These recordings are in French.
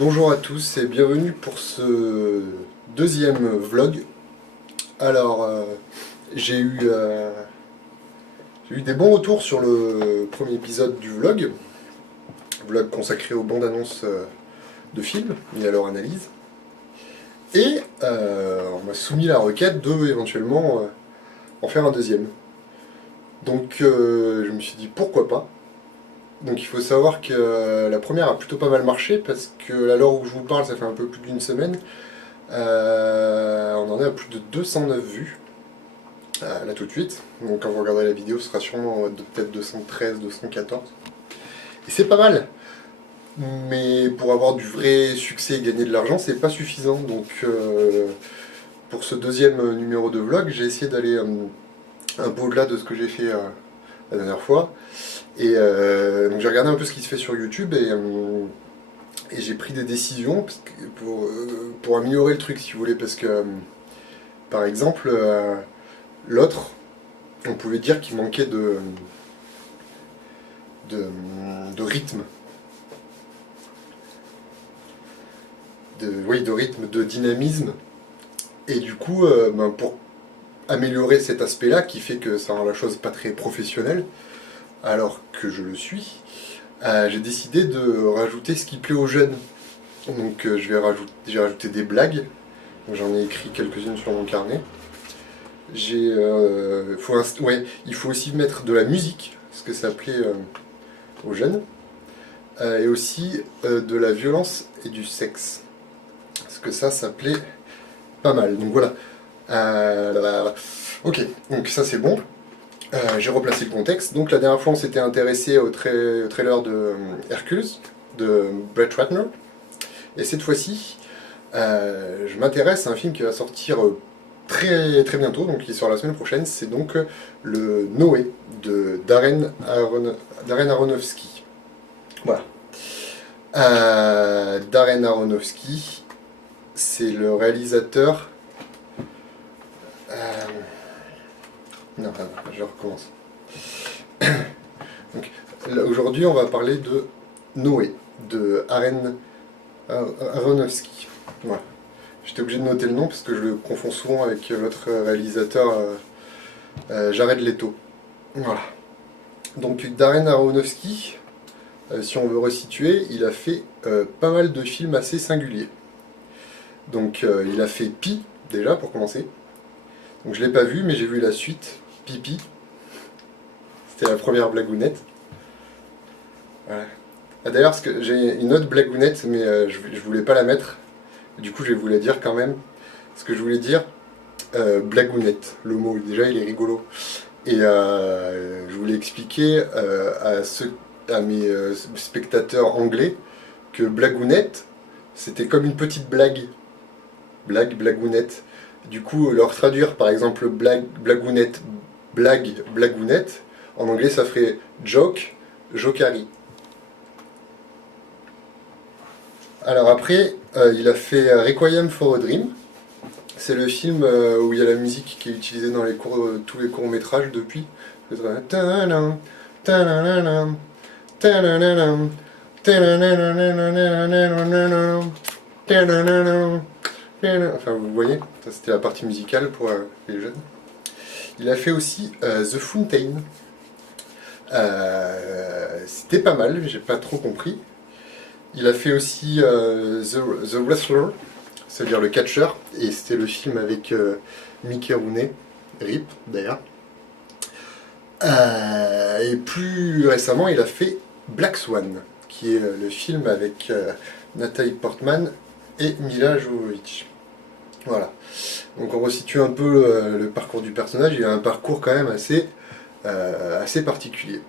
Bonjour à tous et bienvenue pour ce deuxième vlog. Alors, j'ai eu des bons retours sur le premier épisode du vlog consacré aux bandes annonces de films et à leur analyse. Et on m'a soumis la requête de éventuellement en faire un deuxième. Donc je me suis dit pourquoi pas. Donc il faut savoir que la première a plutôt pas mal marché parce que à l'heure où je vous parle, ça fait un peu plus d'une semaine. On en est à plus de 209 vues, là tout de suite. Donc quand vous regarderez la vidéo, ce sera sûrement peut-être 213, 214. Et c'est pas mal. Mais pour avoir du vrai succès et gagner de l'argent, c'est pas suffisant. Donc pour ce deuxième numéro de vlog, j'ai essayé d'aller un peu au-delà de ce que j'ai fait la dernière fois. Et donc j'ai regardé un peu ce qui se fait sur YouTube et j'ai pris des décisions pour améliorer le truc, si vous voulez, parce que par exemple l'autre, on pouvait dire qu'il manquait de rythme, de rythme, de dynamisme, et du coup pour améliorer cet aspect-là qui fait que ça rend la chose pas très professionnelle, alors que je le suis, j'ai décidé de rajouter ce qui plaît aux jeunes. Donc j'ai rajouté des blagues, j'en ai écrit quelques-unes sur mon carnet. Il faut aussi mettre de la musique, parce que ça plaît aux jeunes, et aussi de la violence et du sexe, parce que ça plaît pas mal. Donc voilà. Ok, donc ça c'est bon. J'ai replacé le contexte. Donc la dernière fois on s'était intéressé au trailer de Hercules, de Brett Ratner. Et cette fois-ci, je m'intéresse à un film qui va sortir très, très bientôt, donc qui sort la semaine prochaine. C'est donc le Noé de Darren Aronofsky. Voilà. Darren Aronofsky, c'est le réalisateur... Non, pardon, je recommence. Aujourd'hui, on va parler de Noé, de Aronofsky. Voilà. J'étais obligé de noter le nom parce que je le confonds souvent avec l'autre réalisateur, Jared Leto. Voilà. Donc Darren Aronofsky, si on veut resituer, il a fait pas mal de films assez singuliers. Donc il a fait Pi, déjà, pour commencer. Donc je l'ai pas vu, mais j'ai vu la suite, Pipi. C'était la première blagounette. Voilà. Ah, d'ailleurs, j'ai une autre blagounette, mais je voulais pas la mettre. Du coup, je vais vous la dire quand même. Ce que je voulais dire, blagounette, le mot, déjà, il est rigolo. Et je voulais expliquer à mes spectateurs anglais que blagounette, c'était comme une petite blague. Blagounette. Du coup, leur traduire, par exemple, blagounette, blagounette, en anglais, ça ferait joke, jokari. Alors après, il a fait Requiem for a Dream. C'est le film où il y a la musique qui est utilisée dans tous les courts-métrages depuis. Enfin, vous voyez, ça c'était la partie musicale pour les jeunes. Il a fait aussi The Fountain. C'était pas mal, j'ai pas trop compris. Il a fait aussi The Wrestler, c'est-à-dire le catcheur, et c'était le film avec Mickey Rooney, RIP d'ailleurs. Et plus récemment, il a fait Black Swan, qui est le film avec Natalie Portman et Mila Jovovich. Voilà. Donc on resitue un peu le parcours du personnage. Il a un parcours quand même assez particulier.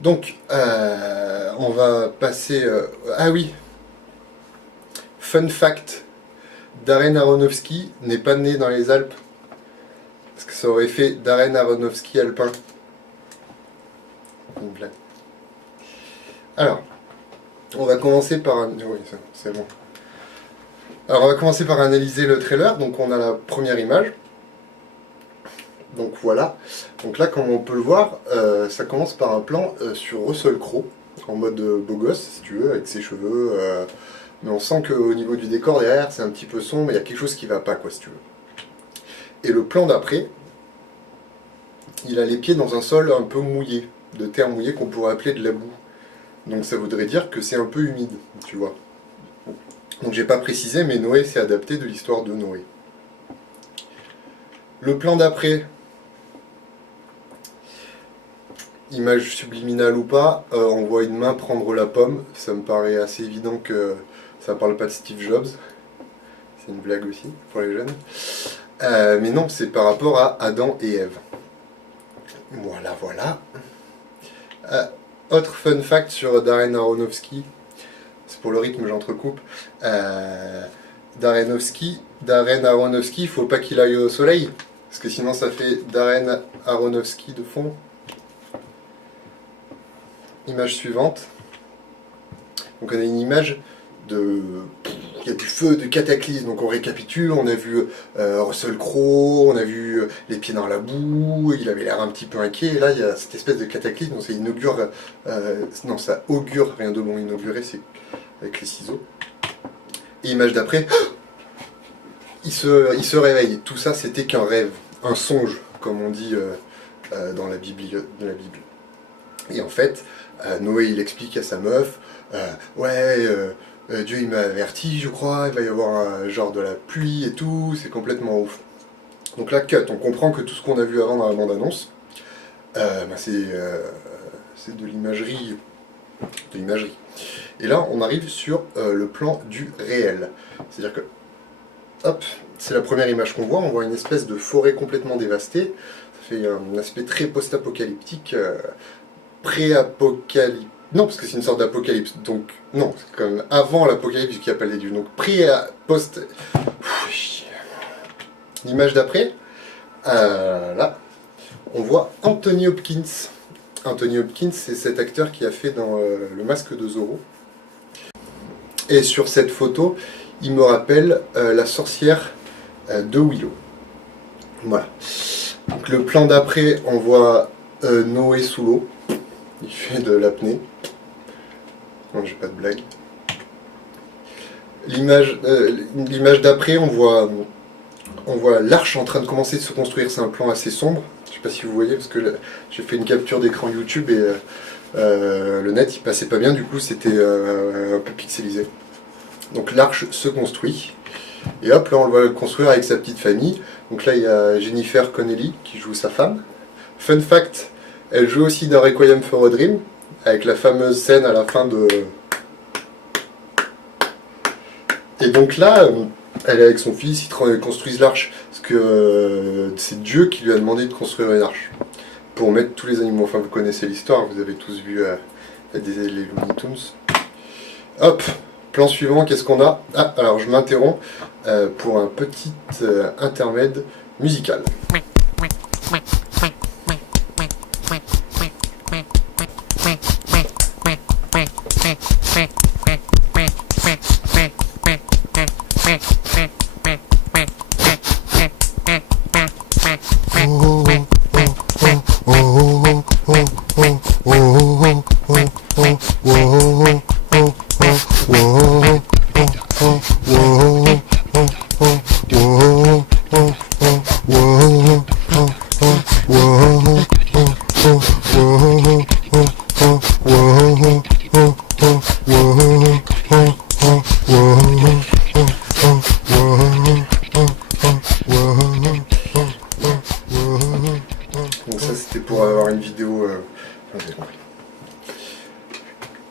Donc, on va passer... ah oui, fun fact, Darren Aronofsky n'est pas né dans les Alpes, parce que ça aurait fait Darren Aronofsky alpin. Une blague. Alors, on va commencer par... Oui, c'est bon. Alors, on va commencer par analyser le trailer. Donc, on a la première image. Donc voilà, donc là comme on peut le voir, ça commence par un plan sur Russell Crowe, en mode beau gosse si tu veux, avec ses cheveux mais on sent qu'au niveau du décor derrière, c'est un petit peu sombre, il y a quelque chose qui va pas, quoi, si tu veux. Et le plan d'après, il a les pieds dans un sol un peu mouillé, de terre mouillée qu'on pourrait appeler de la boue. Donc ça voudrait dire que c'est un peu humide, tu vois. Donc j'ai pas précisé, mais Noé s'est adapté de l'histoire de Noé. Le plan d'après, image subliminale ou pas, on voit une main prendre la pomme. Ça me paraît assez évident que ça parle pas de Steve Jobs. C'est une blague aussi pour les jeunes. Mais non, c'est par rapport à Adam et Ève. Voilà, voilà. Autre fun fact sur Darren Aronofsky, c'est pour le rythme, j'entrecoupe. Darren Aronofsky, il faut pas qu'il aille au soleil, parce que sinon ça fait Darren Aronofsky de fond. Image suivante. Donc on a une image de... Il y a du feu, de cataclysme, donc on récapitule, on a vu Russell Crowe, on a vu les pieds dans la boue, il avait l'air un petit peu inquiet, et là il y a cette espèce de cataclysme, donc ça inaugure, non ça augure, rien de bon, inaugurer c'est avec les ciseaux. Et image d'après, il se réveille, tout ça c'était qu'un rêve, un songe, comme on dit dans la Bible. Et en fait, Noé il explique à sa meuf, Dieu il m'a averti, je crois, il va y avoir un genre de la pluie et tout, c'est complètement ouf. Donc là, cut, on comprend que tout ce qu'on a vu avant dans la bande-annonce, c'est de l'imagerie. Et là, on arrive sur le plan du réel. C'est-à-dire que, hop, c'est la première image qu'on voit une espèce de forêt complètement dévastée. Ça fait un aspect très post-apocalyptique, pré-apocalyptique. Non, parce que c'est une sorte d'apocalypse. Donc, non, c'est quand même avant l'apocalypse qui appelle les dieux. Donc, post. L'image d'après, là, on voit Anthony Hopkins. Anthony Hopkins, c'est cet acteur qui a fait dans Le Masque de Zorro. Et sur cette photo, il me rappelle la sorcière de Willow. Voilà. Donc, le plan d'après, on voit Noé sous l'eau. Il fait de l'apnée. Non, j'ai pas de blague. L'image d'après, on voit l'arche en train de commencer de se construire. C'est un plan assez sombre. Je sais pas si vous voyez, parce que j'ai fait une capture d'écran YouTube et le net il passait pas bien, du coup c'était un peu pixelisé. Donc l'arche se construit. Et hop, là on le voit construire avec sa petite famille. Donc là il y a Jennifer Connelly qui joue sa femme. Fun fact, elle joue aussi dans Requiem for a Dream, avec la fameuse scène à la fin de... Et donc là, elle est avec son fils, ils construisent l'arche, parce que c'est Dieu qui lui a demandé de construire une arche, pour mettre tous les animaux. Enfin, vous connaissez l'histoire, vous avez tous vu les Looney Tunes. Hop, plan suivant, qu'est-ce qu'on a? Ah, alors je m'interromps pour un petit intermède musical. Donc ça c'était pour avoir une vidéo...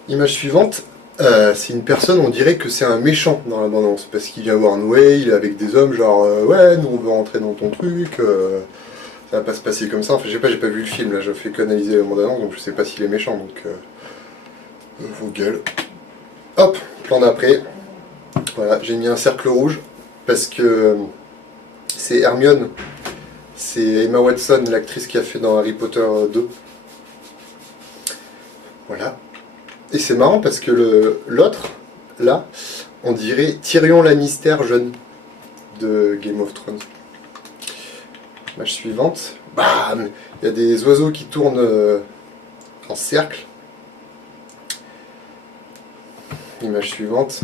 Image suivante, c'est une personne, on dirait que c'est un méchant dans la bande-annonce, parce qu'il vient voir Noé, il est avec des hommes genre ouais, nous on veut rentrer dans ton truc, ça va pas se passer comme ça. Enfin je sais pas, j'ai pas vu le film, là je fais qu'analyser la bande-annonce, donc je sais pas s'il est méchant, donc vos gueules. Hop, plan d'après, voilà, j'ai mis un cercle rouge, parce que c'est Hermione, c'est Emma Watson, l'actrice qui a fait dans Harry Potter 2. Voilà. Et c'est marrant parce que l'autre, là, on dirait Tyrion Lannister jeune de Game of Thrones. Image suivante. Bam! Il y a des oiseaux qui tournent en cercle. Image suivante.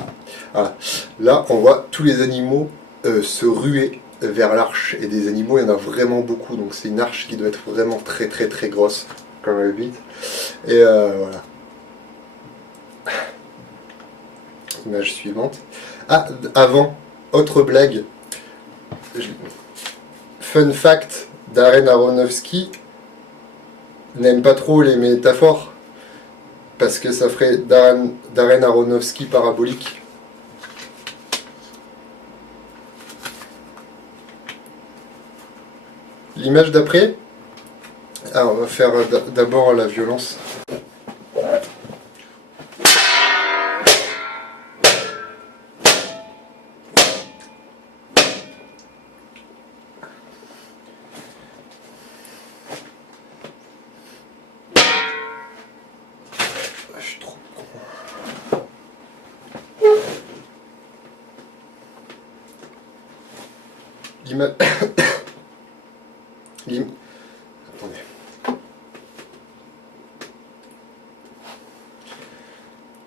Voilà. Là, on voit tous les animaux se ruer vers l'arche. Et des animaux, il y en a vraiment beaucoup. Donc c'est une arche qui doit être vraiment très très très grosse, comme elle vite. Et voilà. Image suivante. Ah, avant, autre blague. Fun fact, Darren Aronofsky n'aime pas trop les métaphores. Parce que ça ferait Darren Aronofsky parabolique. L'image d'après, on va faire d'abord la violence. Je suis trop con. L'image... Attendez.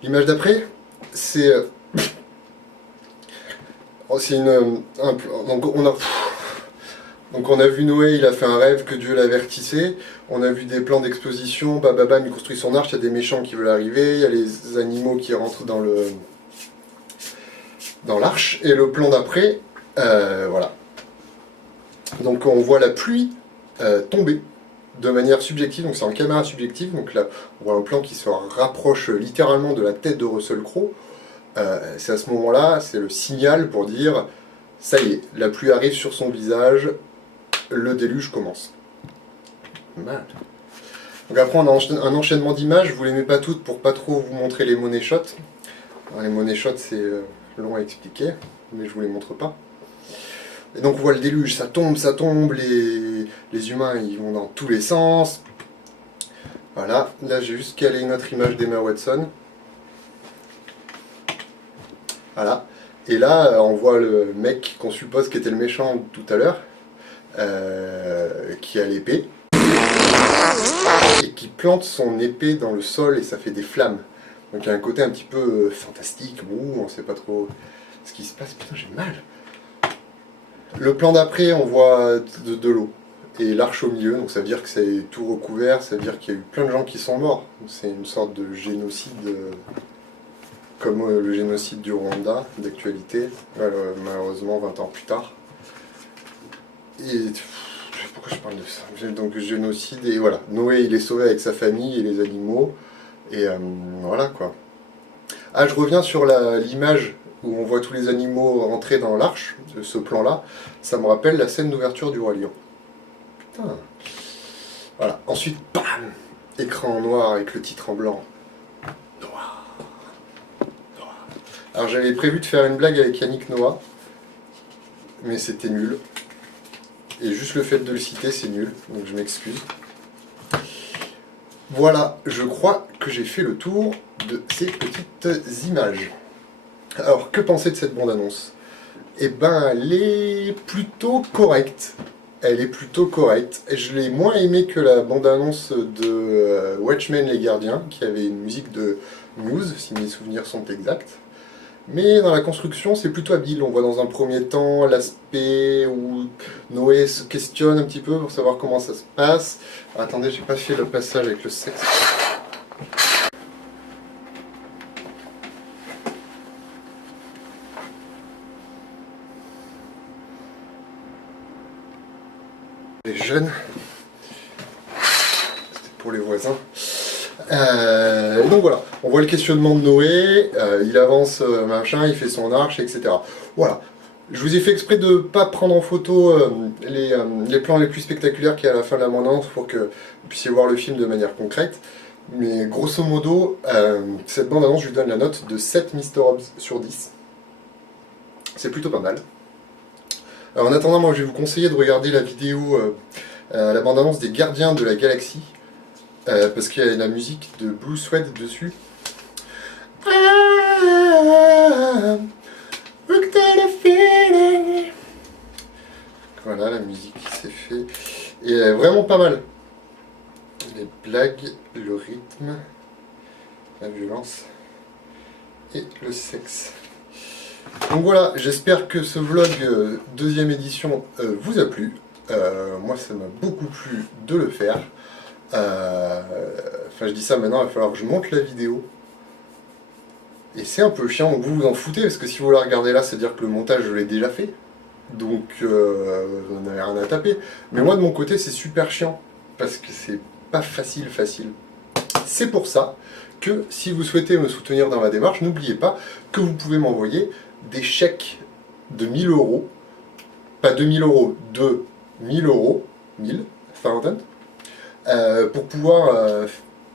L'image d'après, c'est... c'est donc on a vu Noé, il a fait un rêve que Dieu l'avertissait. On a vu des plans d'exposition, il construit son arche, il y a des méchants qui veulent arriver, il y a les animaux qui rentrent dans l'arche. Et le plan d'après, voilà. Donc on voit la pluie tomber de manière subjective, donc c'est en caméra subjective. Donc là, on voit un plan qui se rapproche littéralement de la tête de Russell Crowe. C'est à ce moment-là, c'est le signal pour dire ça y est, la pluie arrive sur son visage, le déluge commence. Mal. Donc après on a un enchaînement d'images, je vous les mets pas toutes pour pas trop vous montrer les money shots. Alors, les money shots c'est long à expliquer, mais je vous les montre pas. Et donc on voit le déluge, ça tombe, les humains ils vont dans tous les sens. Voilà, là j'ai juste calé une autre image d'Emma Watson. Voilà. Et là, on voit le mec qu'on suppose qui était le méchant tout à l'heure, qui a l'épée, et qui plante son épée dans le sol et ça fait des flammes. Donc il y a un côté un petit peu fantastique, on sait pas trop ce qui se passe. Putain, j'ai mal. Le plan d'après, on voit de l'eau et l'arche au milieu, donc ça veut dire que c'est tout recouvert, ça veut dire qu'il y a eu plein de gens qui sont morts. C'est une sorte de génocide. Comme le génocide du Rwanda, d'actualité, malheureusement 20 ans plus tard. Et pourquoi je parle de ça? Donc génocide, et voilà, Noé il est sauvé avec sa famille et les animaux, et voilà quoi. Ah, je reviens sur l'image où on voit tous les animaux rentrer dans l'arche, ce plan-là, ça me rappelle la scène d'ouverture du Roi Lion. Putain. Voilà, ensuite, bam, écran en noir avec le titre en blanc. Alors j'avais prévu de faire une blague avec Yannick Noah, mais c'était nul. Et juste le fait de le citer, c'est nul, donc je m'excuse. Voilà, je crois que j'ai fait le tour de ces petites images. Alors, que penser de cette bande-annonce? Eh ben, elle est plutôt correcte. Elle est plutôt correcte. Je l'ai moins aimée que la bande-annonce de Watchmen les Gardiens, qui avait une musique de Muse, si mes souvenirs sont exacts. Mais dans la construction, c'est plutôt habile. On voit dans un premier temps l'aspect où Noé se questionne un petit peu pour savoir comment ça se passe. Ah, attendez, j'ai pas fait le passage avec le sexe. Les jeunes. C'était pour les voisins. Donc voilà, on voit le questionnement de Noé, il avance, machin, il fait son arche, etc. Voilà. Je vous ai fait exprès de ne pas prendre en photo les plans les plus spectaculaires qu'il y a à la fin de la bande-annonce pour que vous puissiez voir le film de manière concrète. Mais grosso modo, cette bande-annonce, je lui donne la note de 7 Mr. Hobbs sur 10. C'est plutôt pas mal. Alors, en attendant, moi je vais vous conseiller de regarder la vidéo, la bande-annonce des Gardiens de la Galaxie. Parce qu'il y a la musique de Blue Sweat dessus. Voilà, la musique qui s'est fait. Et vraiment pas mal. Les blagues, le rythme, la violence. et le sexe. Donc voilà, j'espère que ce vlog deuxième édition vous a plu. Moi ça m'a beaucoup plu de le faire. Enfin je dis ça maintenant, il va falloir que je monte la vidéo. Et c'est un peu chiant, donc vous vous en foutez, parce que si vous la regardez là, c'est-à-dire que le montage je l'ai déjà fait. Donc vous n'avez rien à taper. Mais moi de mon côté c'est super chiant, parce que c'est pas facile. C'est pour ça que si vous souhaitez me soutenir dans ma démarche, n'oubliez pas que vous pouvez m'envoyer des chèques de 1000 euros, pas 2000 euros, de 1000 euros, 1000, pour pouvoir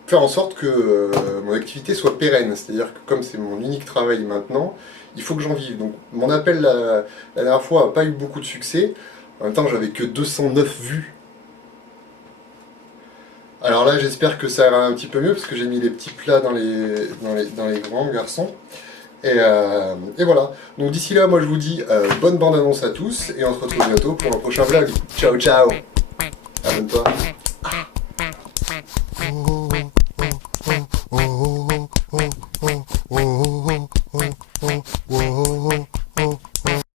faire en sorte que mon activité soit pérenne. C'est-à-dire que comme c'est mon unique travail maintenant, il faut que j'en vive. Donc mon appel la dernière fois n'a pas eu beaucoup de succès. En même temps, j'avais que 209 vues. Alors là, j'espère que ça ira un petit peu mieux, parce que j'ai mis les petits plats dans les grands garçons. Et voilà. Donc d'ici là, moi je vous dis bonne bande-annonce à tous, et on se retrouve bientôt pour un prochain vlog. Ciao, ciao. Abonne-toi. Oh, oh, oh, oh, oh, oh, oh.